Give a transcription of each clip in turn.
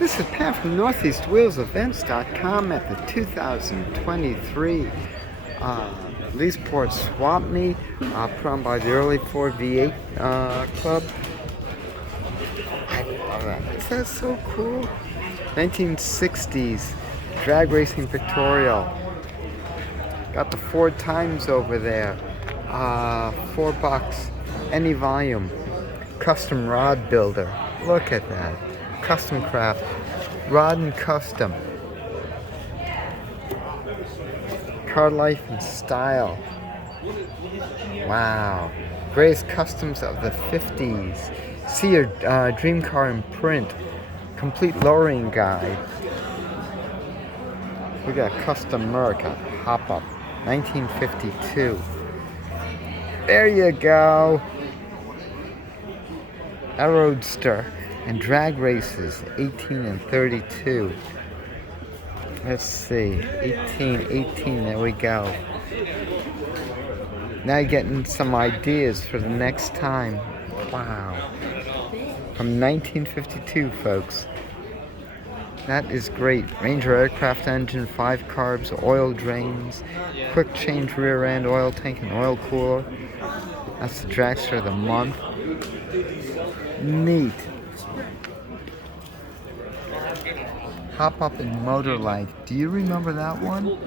This is Pat from NortheastWheelsEvents.com at the 2023 Leesport Swap Meet put on by the Early Ford V8 Club. I love that. Is that so cool? 1960s drag racing pictorial. Got the Ford Times over there. $4. Any volume. Custom rod builder. Look at that. Custom craft. Rod and custom. Car life and style. Wow. Greatest customs of the 50s. See your dream car in print. Complete lowering guide. We got custom Merc hop up. 1952. There you go. A roadster and drag races 18 and 32. Let's see. 18, there we go. Now you're getting some ideas for the next time. Wow. From 1952, folks. That is great. Ranger aircraft engine, 5 carbs, oil drains, quick change rear end, oil tank, and oil cooler. That's the dragster of the month. Neat. Hop up in Motor Life. Do you remember that one?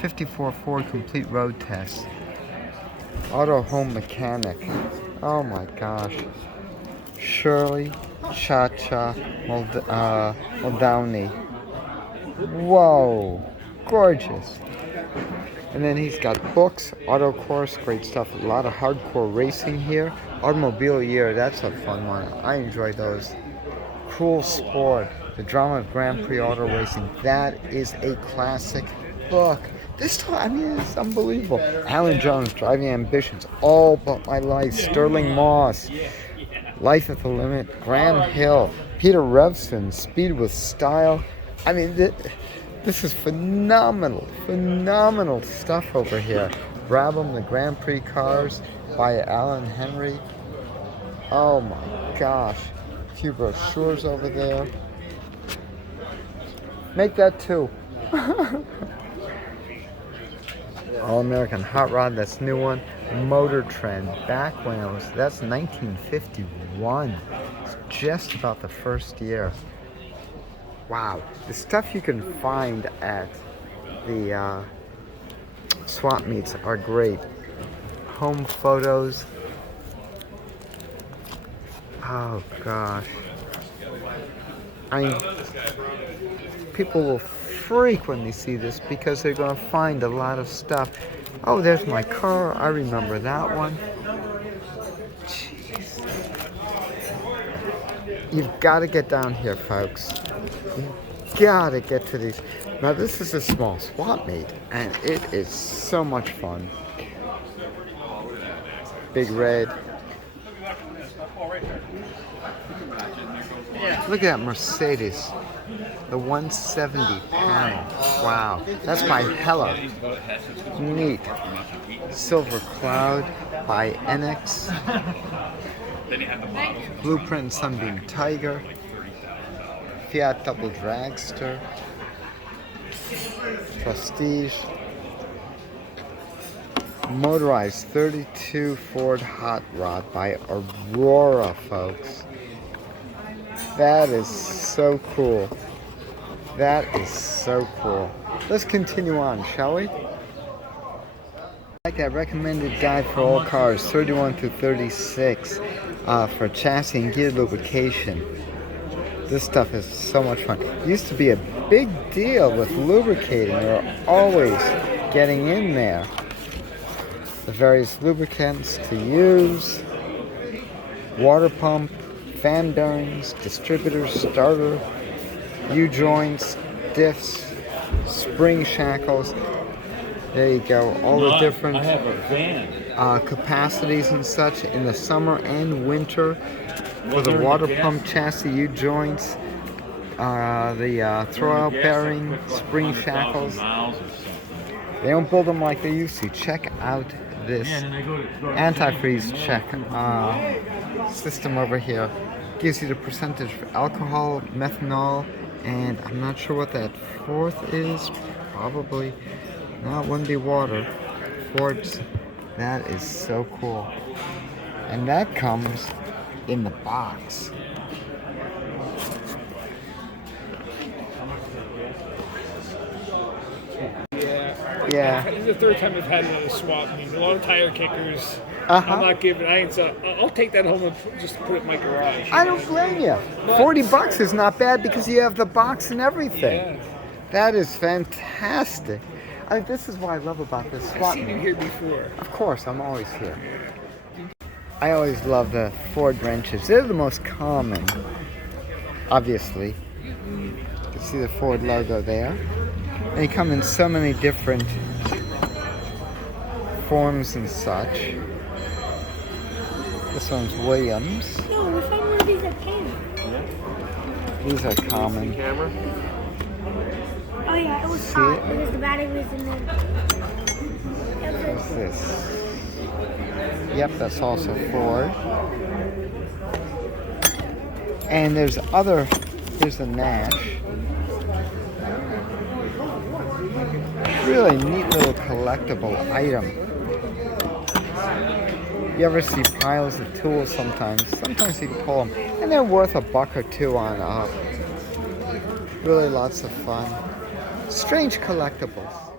54 Ford complete road test. Auto home mechanic. Oh my gosh. Shirley, Cha-Cha, Muldowney. Whoa, gorgeous. And then he's got books, auto course, great stuff. A lot of hardcore racing here. Automobile Year, that's a fun one. I enjoy those. Cruel Sport, the drama of Grand Prix auto racing. That is a classic book. This time, I mean, it's unbelievable. Alan Jones, Driving Ambitions, All But My Life. Sterling Moss, Life at the Limit. Graham Hill, Peter Revson, Speed with Style. I mean, this is phenomenal stuff over here. Brabham, the Grand Prix Cars by Alan Henry. Oh my gosh. A few brochures over there. Make that too. All American Hot Rod, that's new one. Motor Trend, back when it was, that's 1951. It's just about the first year. Wow, the stuff you can find at the swap meets are great. Home photos. Oh gosh. I mean, people will freak when they see this because they're going to find a lot of stuff. Oh, there's my car. I remember that one. Jeez. You've got to get down here, folks. You've got to get to these. Now, this is a small swap meet, and it is so much fun. Big Red. Look at that Mercedes. The 170 panel. Wow. That's by Hella. Neat. Silver Cloud by NX. Blueprint and Sunbeam Tiger. Fiat Double Dragster. Prestige. Motorized 32 Ford Hot Rod by Aurora, folks. That is so cool. That is so cool. Let's continue on, shall we? Like that recommended guide for all cars, 31 through 36, for chassis and gear lubrication. This stuff is so much fun. It used to be a big deal with lubricating. We were always getting in there. The various lubricants to use, water pump, fan bearings, distributors, starter, U-joints, diffs, spring shackles. There you go. All the different capacities and such in the summer and winter for the water pump chassis, U-joints, the throwout bearing, spring shackles. They don't build them like they used to. Check out this antifreeze check system over here. Gives you the percentage for alcohol, methanol, And I'm not sure what that fourth is. Probably, no, it wouldn't be water. Forbes. That is so cool. And that comes in the box. Yeah. This is the third time I've had another swap meet. A lot of tire kickers. Uh-huh. I'm not giving. I'll take that home and just put it in my garage. I don't blame you. $40 is not bad because you have the box and everything. Yeah. That is fantastic. This is what I love about this swap I've seen you meet. here before. Of course, I'm always here. I always love the Ford wrenches. They're the most common, obviously. You can see the Ford logo there. And they come in so many different forms and such. This one's Williams. No, we found one of these at camp. These are common. Camera. Oh yeah, it was See hot it? because the battery was in there. What's this? Yep, that's also Ford. And there's a Nash. Really neat little collectible item. You ever see piles of tools sometimes? Sometimes you can pull them. And they're worth $1 or $2 on up. Really lots of fun. Strange collectibles.